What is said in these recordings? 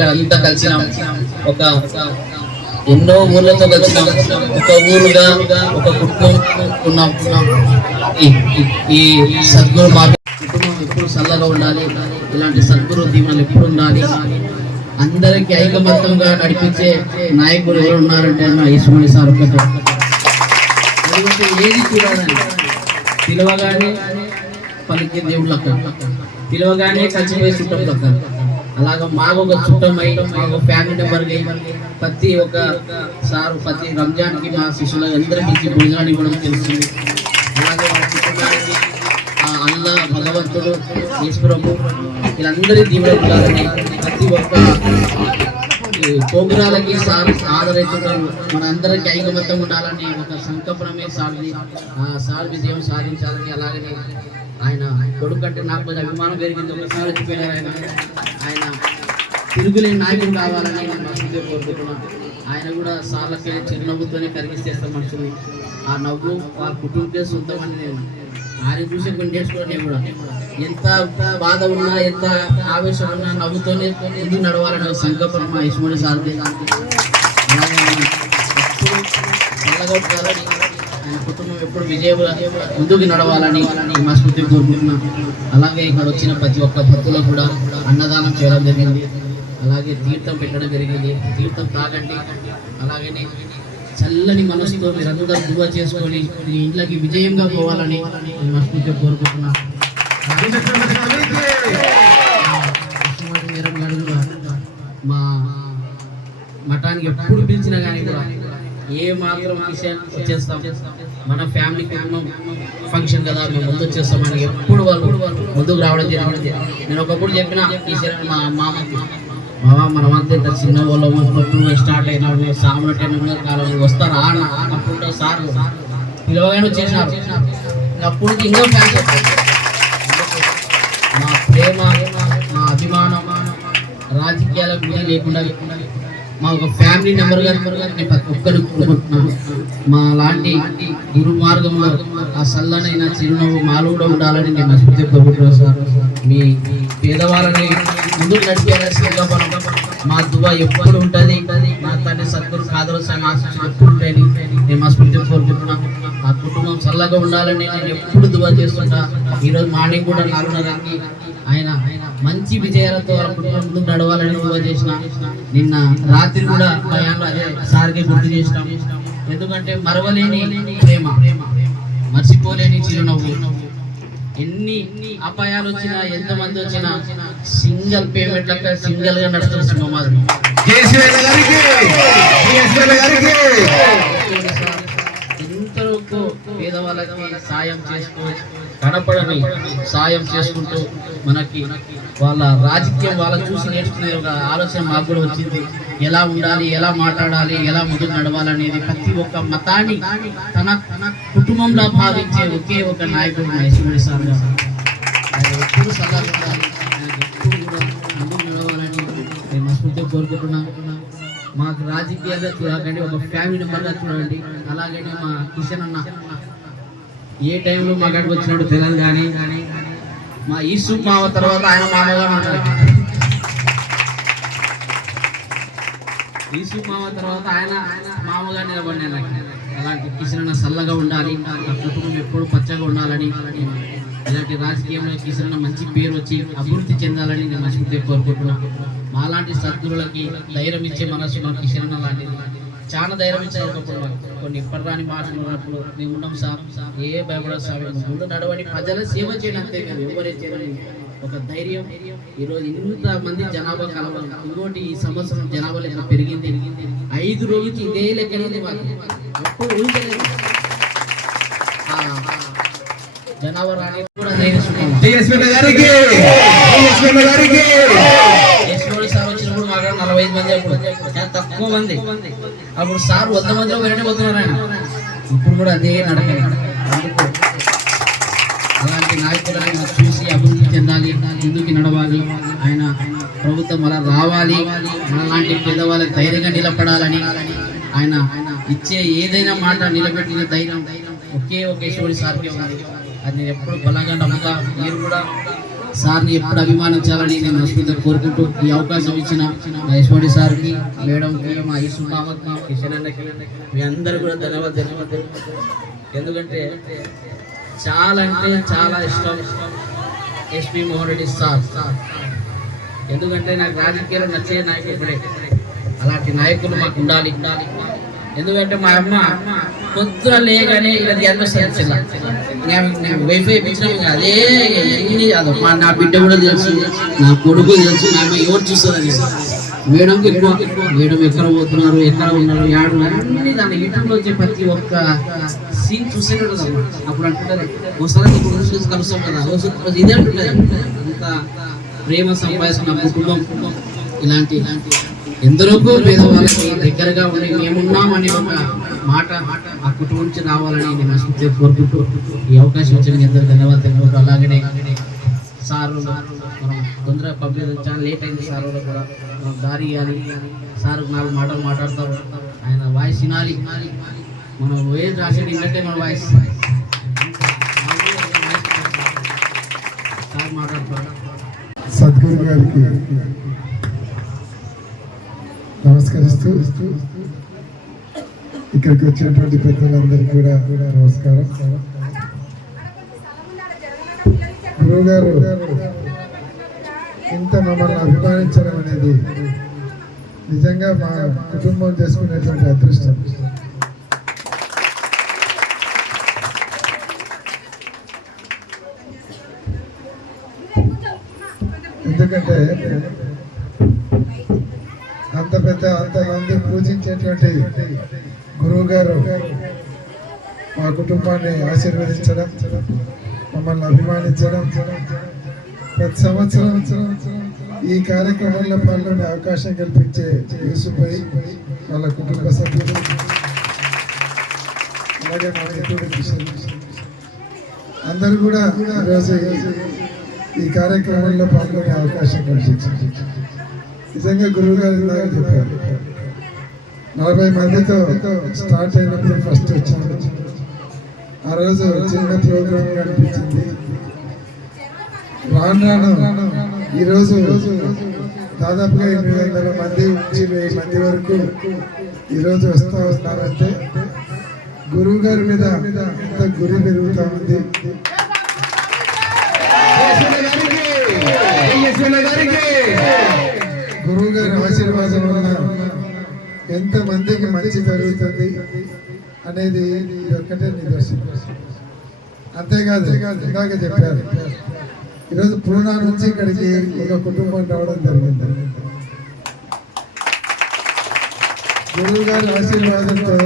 ఇక్కడ అంతా కలిసినాం. ఒక ఎన్నో ఊర్లతో కలిసినాం. ఒక ఊరుగా ఒక కుటుంబం ఈ- ఈ- సద్గురు మార్గం కుటుంబం ఎప్పుడు చల్లగా ఉండాలి? ఇలాంటి సద్గురు దీవెనలు ఎప్పుడు ఉండాలి? అందరికీ ఐకమత్యంగా నడిపించే నాయకుడు ఎవరు ఉన్నారంటే అన్న ఈశ్వరుని సార్ ఒక్కటే ఏది చూడాలని? పిలవగానే పలికే దేవుళ్ళు అక్కడ పిలవగానే కలిసిపోయి చుట్టం అక్కడ అలాగా మాకు ఒక చుట్టమై మాకు ఫ్యామిలీ మెంబర్ ప్రతి ఒక్క సార్ ప్రతి రంజాన్కి మా శిష్యులు అందరికీ ఇచ్చి ఇవ్వడం తెలుస్తుంది అలాగే మా కుటుంబానికి ఆ అల్లా భగవంతుడు ఈశ్వరము వీళ్ళందరి దీవులని ఉండాలని ప్రతి ఒక్క ఈ పోగురాలకి సార్ ఆదరైతున్నారు మనందరికీ ఐకమత్యం ఉండాలని ఒక సంకల్పమే సార్ది ఆ సార్ విజయం సాధించాలని అలాగే ఆయన కొడుకు అంటే నాకు కొంచెం అభిమానం పెరిగింది. ఒకసారి వచ్చిపోయినారు ఆయన. ఆయన తిరుగులేని నాయకుడు కావాలని నేను మనసులో కోరుకుంటున్నాను ఆయన కూడా సార్లకే చిరునవ్వుతోనే కరిగిస్తేస్తాం మనుషుల్ని. ఆ నవ్వు వాళ్ళ కుటుంబకే సొంతం అని నేను ఆయన చూసి కొన్ని నేర్చుకోవడం నేను కూడా ఎంత బాధ ఉన్నా ఎంత ఆవేశం ఉన్నా నవ్వుతోనే ముందుకు నడవాలనే సంకల్పం మా ఇస్మోడి సార్ది ఎప్పుడు ఎప్పుడు విజయవాడ ముందుకు నడవాలని మా స్మృతి కోరుకుంటున్నా. అలాగే ఇక్కడ వచ్చిన ప్రతి ఒక్క భక్తులు కూడా అన్నదానం చేయడం జరిగింది. అలాగే తీర్థం పెట్టడం జరిగింది. తీర్థం తాగండి. అలాగనే చల్లని మనసుతో మీరందరూ దువా చేసుకొని మీ ఇంట్లోకి విజయంగా పోవాలని ఈ మనస్ఫూర్తిగా కోరుకుంటున్నాను మా మఠానికి ఎప్పుడు పిలిచినా కానీ కూడా ఏ మాత్రం విషయం వచ్చేస్తాం. మన ఫ్యామిలీ కుటుంబం ఫంక్షన్ కదా మేము ముందు వచ్చేస్తామని ఎప్పుడు వాళ్ళు ముందుకు రావడం జరిగింది. నేను ఒకప్పుడు చెప్పిన కిషన్ మా మామకి మామ మనం అంతా ఇంత చిన్న వాళ్ళు ఇప్పుడు స్టార్ట్ అయినా సాముల టైం కాలం వస్తారు ఆడ అప్పుడు సార్ పిలవగానే వచ్చేసినారు. అప్పుడు ఇంకా ఫ్యాన్స్ మా ప్రేమ మా అభిమానం రాజకీయాలకు లేకుండా లేకుండా మా ఒక ఫ్యామిలీ నెంబర్ గారు నేను ఒక్కరు కోరుకుంటున్నాను మా లాంటి గురు ఆ సల్లనైన చిరునవ్వు మాలో కూడా ఉండాలని నేను మనస్ఫూర్తిగా కోరుకుంటున్నాను సార్. మీ పేదవాళ్ళని ముందుకు నడిపేలా మా దువా ఎప్పుడు ఉంటుంది నా తండ్రి సద్గురు కాదరు సార్ ఆశీస్సులు ఎప్పుడు ఉంటాయని నేను మనస్ఫూర్తిగా కోరుకుంటున్నాను ఆ కుటుంబం చల్లగా ఉండాలని నేను ఎప్పుడు దువా చేస్తుంటా. ఈరోజు మార్నింగ్ కూడా నాలుగున్నరకి ఆయన మంచి విజయాలతో ముందు నడవాలని చేసిన నిన్న రాత్రి కూడా భయాలు అదే సార్కి గుర్తు చేసినాం. ఎందుకంటే మరవలేని ప్రేమ మర్చిపోలేని చిరునవ్వు. ఎన్ని అపాయాలు వచ్చినా ఎంత మంది వచ్చినా సింగల్ పేమెంట్ లెక్క సింగిల్గా నడుస్తున్న సినిమా కేసీఆర్ పేదవాళ్ళకి సాయం చేసుకో కనపడని సాయం చేసుకుంటూ మనకి వాళ్ళ రాజకీయం వాళ్ళని చూసి నేర్చుకునే ఒక ఆలోచన మాకు కూడా వచ్చింది. ఎలా ఉండాలి ఎలా మాట్లాడాలి ఎలా ముందుకు నడవాలనేది ప్రతి ఒక్క మతాన్ని తన తన కుటుంబంలో భావించే ఒకే ఒక నాయకుడు మహేశ్వరి సార్ గారు. ఎప్పుడు సలహా ఎప్పుడు కూడా ముందుకు నడవాలని నేను మనస్ఫూర్తిగా కోరుకుంటున్నాను మాకు రాజకీయాలుగా చూడకండి ఒక ఫ్యామిలీ మెంబర్గా చూడండి అలాగనే మా కిషన్ అన్న ఏ టైంలో మా గడికి వచ్చినట్టు తెలియదు కానీ మా ఈసు మావ తర్వాత ఆయన మామగా ఉంటారు. ఈసు మామ తర్వాత ఆయన మామగా నిలబడి అలాంటి కిషన్ అన్న చల్లగా ఉండాలి ఆ కుటుంబం ఎప్పుడు పచ్చగా ఉండాలని ఇలాంటి రాజకీయంలో కిషన్ మంచి పేరు వచ్చి అభివృద్ధి చెందాలని నేను మనస్ఫూర్తిగా కోరుకుంటున్నాను మాలాంటి సద్గురులకి ధైర్యం ఇచ్చే మనసు మా కిషన్ లాంటిది. చాలా ధైర్యం ఇచ్చారు కొన్ని ఇప్పటిరాని మాటలు ఉన్నప్పుడు మేము ఉన్నాం సార్. ఏ భయపడదు సార్ ముందు నడవని ప్రజల సేవ చేయడం అంతే కాదు ఎవరే చేయాలని ఒక ధైర్యం. ఈరోజు ఇంత మంది జనాభా కలవాలి ఇంకోటి ఈ సంవత్సరం జనాభా లెక్క పెరిగింది. ఐదు రోజులకి ఇదే లెక్క ఉంది ఎప్పుడు ఊహించలేదు జనాభా రాని గారికి గారికి. నలభై ఐదు మంది అప్పుడు. తక్కువ మంది. అప్పుడు సార్ వంద మందిలో వెంటనే పోతున్నారు ఆయన. ఇప్పుడు కూడా అదే నడక అలాంటి నాయకులను చూసి అభివృద్ధి చెందాలి ఎందుకు నడవాలి. ఆయన ప్రభుత్వం అలా రావాలి. అలాంటి పెద్దవాళ్ళకి ధైర్యంగా నిలబడాలని ఆయన ఇచ్చే ఏదైనా మాట నిలబెట్టిన ధైర్యం ఒకే ఒక ఈశ్వరి సార్కే ఉంది అది ఎప్పుడు బలంగా నమ్ముతా. మీరు కూడా సార్ని ఎప్పుడు అభిమానించాలని నేను మనస్ఫూర్తిగా కోరుకుంటూ ఈ అవకాశం ఇచ్చిన మా యశ్వడి సార్కి మేడంకి మా ఈసు మామకి కిషన్ అన్నకి మీ అందరు కూడా ధన్యవాదాలు ధన్యవాదాలు ఎందుకంటే చాలా అంటే చాలా ఇష్టం ఎస్పి మోహన్ రెడ్డి సార్. ఎందుకంటే నాకు రాజకీయాలు నచ్చే నాయకుడు అలాంటి నాయకులు మాకు ఉండాలి ఉండాలి. ఎందుకంటే మా అమ్మ పొద్దున లేగానే ఇలా జన్మస్థించాల వైఫై ఇప్పించినాం అదే ఇది కాదు మా నా బిడ్డ కూడా తెలుసు నా కొడుకు తెలుసు నా అమ్మ ఎవరు చూస్తుంది మేడంకి ఎక్కువ మేడం ఎక్కడ పోతున్నారు ఎక్కడ ఉన్నారు యాడు అన్ని దాని యూట్యూబ్లో వచ్చే ప్రతి ఒక్క సీన్ చూసే ఉంటుంది అప్పుడు అంటుంటారు ఒకసారి ఇప్పుడు చూసి కలుస్తాం కదా ఒకసారి ఇదే అంటుంటారు అంత ప్రేమ సంపాదిస్తున్న కుటుంబం ఇలాంటి ఇలాంటి ఎందరికో పేదవాళ్ళకి దగ్గరగా ఉండి మేమున్నామని ఒక మాట ఆ కుటుంబం నుంచి రావాలని నేను మనస్ఫూర్తిగా కోరుకుంటూ ఈ అవకాశం ఇచ్చిన మీ ధన్యవాదాలు తెలుపుకుంటూ అలాగనే సార్ మనం తొందరగా పబ్లిక్ చాలా లేట్ అయింది సార్ కూడా. మనం దారి ఇవ్వాలి. సార్ నాలుగు మాటలు మాట్లాడతారు. ఆయన వాయిస్ వినాలి. మనం ఏది రాసేది ఏంటంటే మన వాయిస్. సార్ మాట్లాడతారు. సద్గురు గారికి నమస్కరిస్తూ ఇక్కడికి వచ్చినటువంటి పెద్దలందరికీ కూడా నమస్కారం. గురువు గారు ఇంత మమ్మల్ని అభిమానించడం అనేది నిజంగా మా కుటుంబం చేసుకునేటువంటి అదృష్టం. ఎందుకంటే అంత పెద్ద అంతమంది పూజించేటువంటి గురువు గారు మా కుటుంబాన్ని ఆశీర్వదించడం మమ్మల్ని అభిమానించడం. ప్రతి సంవత్సరం ఈ కార్యక్రమంలో పాల్గొనే అవకాశం కల్పించే యూసుపై వాళ్ళ కుటుంబ సభ్యులు అలాగే మా మిత్రుడు అందరూ కూడా ఈరోజు ఈ కార్యక్రమంలో పాల్గొనే అవకాశం కల్పించారు. నిజంగా గురువు గారు చెప్పారు. నలభై మందితో స్టార్ట్ అయినప్పుడు ఫస్ట్ వచ్చాను. ఆ రోజు చిన్న ప్రోగ్రామ్ కనిపించింది. రాను రాను ఈరోజు దాదాపుగా ఎనిమిది వందల మంది నుంచి వెయ్యి మంది వరకు ఈరోజు వస్తూ ఉన్నారంటే గురువు గారి మీద ఎంత గురి పెరుగుతూ ఉంది. గురువు గారి ఆశీర్వాదం వల్ల ఎంత మందికి మంచి జరుగుతుంది అనేది ఒక్కటే నిదర్శనం. అంతేకాదు ఇందాక చెప్పారు ఈరోజు పూనా నుంచి ఇక్కడికి ఒక కుటుంబం రావడం జరిగింది. గురువు గారి ఆశీర్వాదంతో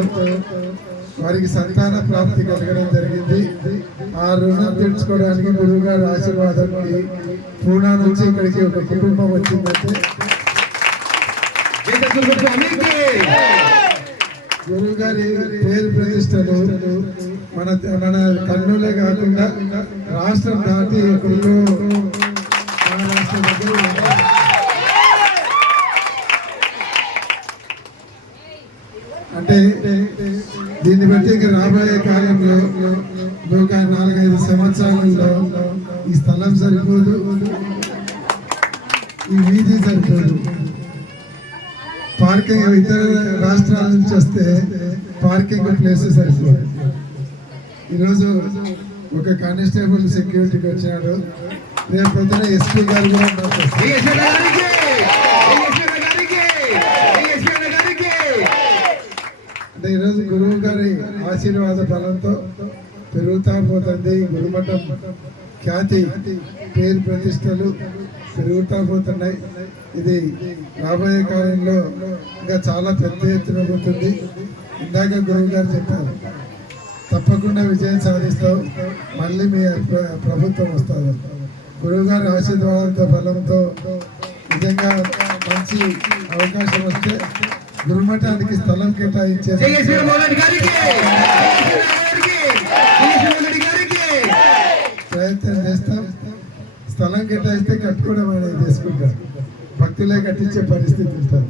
వారికి సంతాన ప్రాప్తి కలగడం జరిగింది. ఆ రుణం తీర్చుకోవడానికి గురువు గారి ఆశీర్వాదానికి పూనా నుంచి ఇక్కడికి ఒక కుటుంబం వచ్చిందంటే గురువు గారి పేరు ప్రతిష్టలు మన మన కర్నూలే కాకుండా రాష్ట్రం దాటి ఎక్కడికో అంటే దీన్ని బట్టి ఇక రాబోయే కాలంలో ఒక నాలుగైదు సంవత్సరాలలో ఈ స్థలం సరిపోదు ఈ వీధి సరిపోదు. పార్కింగ్ ఇతర రాష్ట్రాల నుంచి వస్తే పార్కింగ్ ప్లేస్ సరిపోదు. ఈరోజు ఒక కానిస్టేబుల్ సెక్యూరిటీకి వచ్చినాడు. రేపు పొద్దున ఎస్పీ గారు కూడా. అంటే ఈరోజు గురువు గారి ఆశీర్వాద ఫలంతో పెరుగుతా పోతుంది గురుమఠం. ఖ్యాతి పేరు ప్రతిష్టలు పెరుగుతూ పోతున్నాయి ఇది రాబోయే కాలంలో ఇంకా చాలా పెద్ద ఎత్తున పోతుంది ఇందాక గురువు గారు చెప్పారు తప్పకుండా విజయం సాధిస్తావు. మళ్ళీ మీ ప్రభుత్వం వస్తుంది. గురువు గారి ఆశీర్వాదంతో బలంతో నిజంగా మంచి అవకాశం వస్తే గురుమఠానికి స్థలం కేటాయించే ప్రయత్నం చేస్తాం. స్థలం కేటాయిస్తే కట్టుకోవడం అనేది చేసుకుంటాం. భక్తులే కట్టించే పరిస్థితి ఉంటుంది.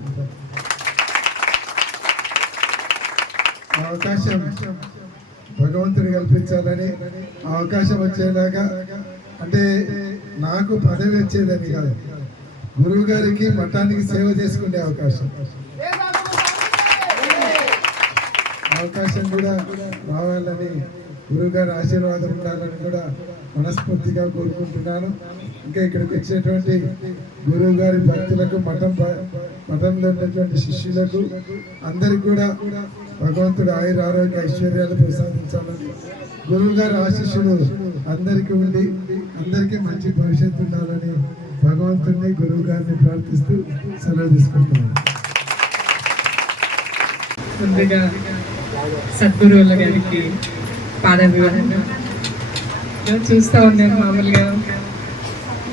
ఆ అవకాశం భగవంతుడు కల్పించాలని ఆ అవకాశం వచ్చేలాగా అంటే నాకు పదవి వచ్చేదని కాదు. గురువు గారికి మఠానికి సేవ చేసుకునే అవకాశం. అవకాశం కూడా రావాలని గురువు గారి ఆశీర్వాదం ఉండాలని కూడా మనస్ఫూర్తిగా కోరుకుంటున్నాను. ఇంకా ఇక్కడికి వచ్చినటువంటి గురువు గారి భక్తులకు మఠం మఠంలో ఉన్నటువంటి శిష్యులకు అందరికి కూడా భగవంతుడు ఆయుర ఆరోగ్య ఐశ్వర్యాలు ప్రసాదించాలని గురువు గారి ఆశీస్సులు అందరికీ ఉండి అందరికీ మంచి భవిష్యత్తు ఉండాలని భగవంతుడిని గురువు గారిని ప్రార్థిస్తూ సెలవు తీసుకుంటున్నాను. ముందుగా సద్గురువుల గారికి పాదాభివందనం చూస్తూ ఉన్నాను మామూలుగా?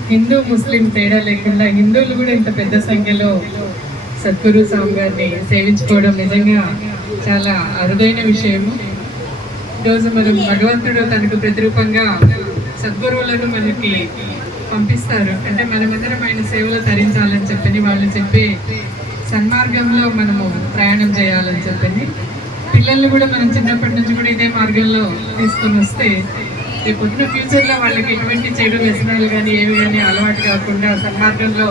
హిందూ ముస్లిం తేడా లేకుండా హిందువులు కూడా ఇంత పెద్ద సంఖ్యలో సద్గురు స్వామి గారిని సేవించుకోవడం నిజంగా చాలా అరుదైన విషయము. ఈరోజు మనం భగవంతుడు తనకు ప్రతిరూపంగా సద్గురువులను మనకి పంపిస్తారు. అంటే మనమందరం ఆయన సేవలు తరించాలని చెప్పని వాళ్ళు చెప్పే సన్మార్గంలో మనము ప్రయాణం చేయాలని చెప్పని పిల్లల్ని కూడా మనం చిన్నప్పటి నుంచి కూడా ఇదే మార్గంలో తీసుకొని వస్తే రేపు పొద్దున ఫ్యూచర్లో వాళ్ళకి ఎటువంటి చెడు వ్యసనాలు కానీ ఏవి కానీ అలవాటు కాకుండా సన్మార్గంలో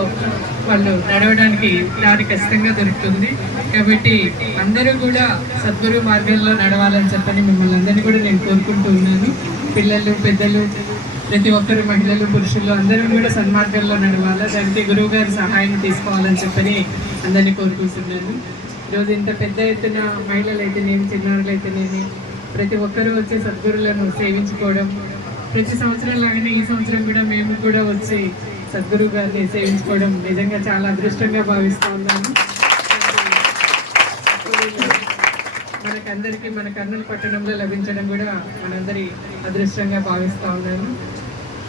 వాళ్ళు నడవడానికి దారి ఖచ్చితంగా దొరుకుతుంది. కాబట్టి అందరూ కూడా సద్గురు మార్గంలో నడవాలని చెప్పని మిమ్మల్ని అందరినీ కూడా నేను కోరుకుంటూ ఉన్నాను. పిల్లలు పెద్దలు ప్రతి ఒక్కరు మహిళలు పురుషులు అందరూ కూడా సన్మార్గంలో నడవాలా? దానికి గురువు గారి సహాయం తీసుకోవాలని చెప్పని అందరినీ కోరుకుంటున్నాను. ఈరోజు ఇంత పెద్ద ఎత్తున మహిళలు అయితేనేమి చిన్నారులు అయితేనేమి ప్రతి ఒక్కరూ వచ్చి సద్గురులను సేవించుకోవడం ప్రతి సంవత్సరం లాగానే ఈ సంవత్సరం కూడా మేము కూడా వచ్చి సద్గురు గారిని సేవించుకోవడం నిజంగా చాలా అదృష్టంగా భావిస్తూ ఉన్నాను. మనకందరికీ మన కర్నూలు పట్టణంలో లభించడం కూడా మనందరి అదృష్టంగా భావిస్తూ ఉన్నాను.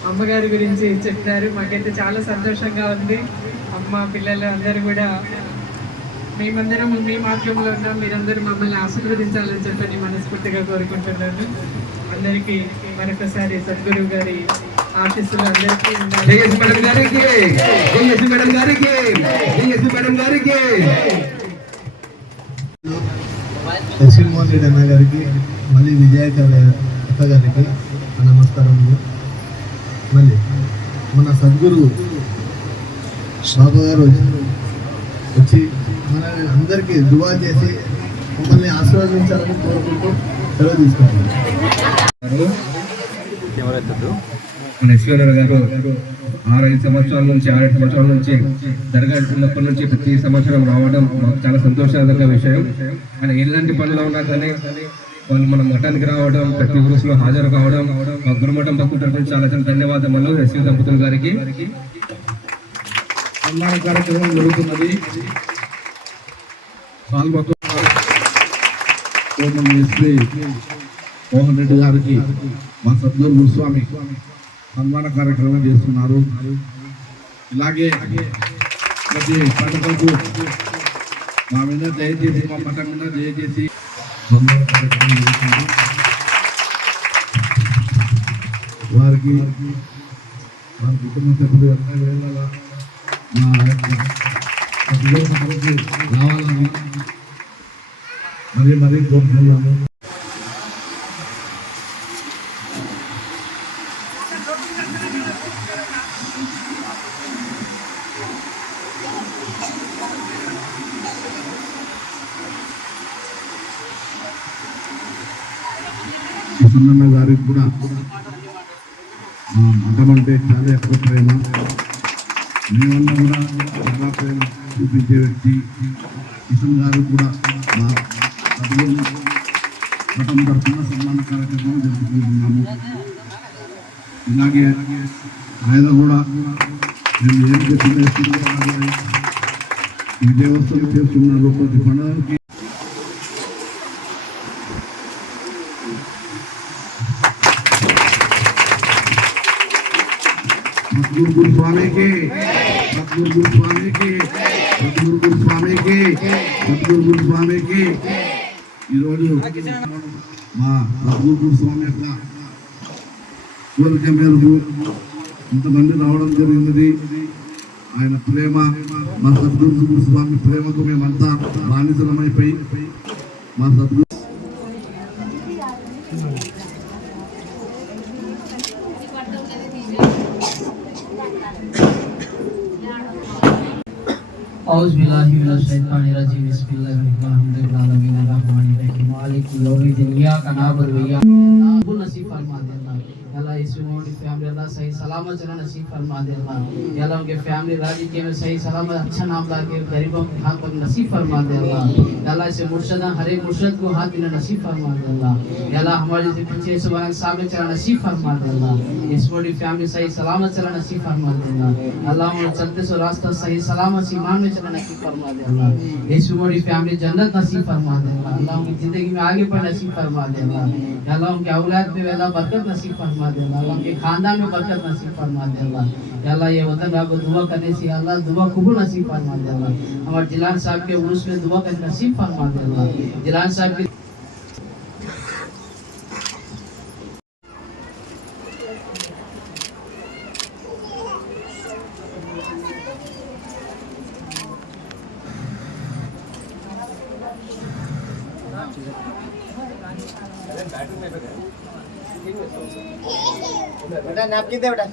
అమ్మగారి గురించి చెప్పినారు. మాకైతే చాలా సంతోషంగా ఉంది. అమ్మ పిల్లలు అందరూ కూడా మేమందరం మీ మార్గంలో ఉన్నాం. మీరందరూ మమ్మల్ని ఆశీర్వదించాలని చెప్పని మనస్ఫూర్తిగా కోరుకుంటున్నాను. అందరికీ మరొకసారి సద్గురువు గారి ఆశీస్సులు అందరికీ మేడం గారికి మేడం గారికి మేడం గారికి. రెడ్డి అన్న గారికి మళ్ళీ విజయక అక్క గారికి నా నమస్కారములు మళ్ళీ మన సద్గురు బాబు గారు వచ్చి- వచ్చి మన అందరికీ దువా చేసి మమ్మల్ని ఆశీర్వదించాలని కోరుకుంటూ సెలవు తీసుకుంటున్నాను. మన ఈశ్వరరావు గారు ఆరైదు సంవత్సరాల నుంచి ఆరేడు సంవత్సరాల నుంచి దర్గా ఉన్నప్పటి నుంచి ప్రతి సంవత్సరం రావడం మాకు చాలా సంతోషదాయక విషయం. ఆయన ఎలాంటి పనులు ఉన్నా కానీ వాళ్ళు మన మఠానికి రావడం ప్రతి గురుసులో హాజరు కావడం మా గురుమఠం పక్కు తరఫున చాలా చాలా ధన్యవాదములు. ఎస్వి దంపతులు గారికి. సన్మాన కార్యక్రమం జరుగుతున్నది. సాల్వతో మోహన్ రెడ్డి గారికి మా సద్గురు గురుస్వామి సన్మాన కార్యక్రమం చేస్తున్నారు. ఇలాగే ప్రతి పండుగకు మా మీద దయచేసి మా మఠం మీద దయచేసి వారికి వారి కుటుంబ సభ్యులు ఎన్నో వేళ మా సభకు రావాలని మరీ మరీ కోరుతున్నాము సున్నమ్మ గారికి కూడా ఆ మఠం అంటే చాలా ఎక్కువ ప్రేమ మేమన్నా కూడా చాలా ప్రేమ చూపించే వ్యక్తి కిషన్ గారు కూడా మా సభ్యులు మఠం తరఫున సన్మాన కార్యక్రమం జరుపుకుంటున్నాము ఇలాగే ఆయన కూడా మేము ఏం చెప్పిన ఈ దేవస్థానం చేస్తున్నారు ప్రతి పండుగకి సద్గురు గురు స్వామికి సద్గురు గురు స్వామికి సద్గురు గురు స్వామికి సద్గురు స్వామికి ఈరోజు మా సద్గురు స్వామి యొక్క కోరిక మేరకు ఇంతమంది రావడం జరిగినది. ఆయన ప్రేమ మా సద్గురు గురు స్వామి ప్రేమకు మేమంతా బానిసలమైపోయి మా సద్గురు औज बिलाही मिनश शैतान रजीम बिस्मिल्लाह अल्हम्दुलिल्लाह अलमीन रहमान रहीम मालिक यौमिद्दीन या कनाबर वया नाबुल नसीब फरमाते हैं अल्लाह इस मोटी फैमिली अल्लाह सही सलामत चला नसीब फरमा दे अल्लाह अल्लाह उनके फैमिली राज़ी में सही सलामत अच्छा नाम ला के गरीबों के हाथ पर नसीब फरमा दे अल्लाह अल्लाह इसे मुर्शदा हर एक मुर्शद को हाथ देना नसीब फरमा दे अल्लाह अल्लाह हमारे जो पीछे सुबह सामने चला नसीब फरमा दे अल्लाह इस मोटी फैमिली सही सलामत चला नसीब फरमा दे अल्लाह अल्लाह हमारे चलते सो रास्ता सही सलामत ईमान में चला नसीब फरमा दे अल्लाह इस फैमिली जन्नत नसीब फरमा दे अल्लाह उनकी ज़िंदगी में आगे बढ़ नसीब फरमा दे अल्लाह अल्लाह उनके औलाद में अल्लाह बरकत नसीब फरमा दे अल्लाह के खानदान में बरकत नसीब फरमा दे अल्लाह अल्लाह ये वतन आपको दुआ करने से अल्लाह दुआ कबूल नसीब फरमा दे अल्लाह हमारे जिलान साहब के उर्स में दुआ करने नसीब फरमा दे अल्लाह जिलान साहब की ഇതെവിടെ?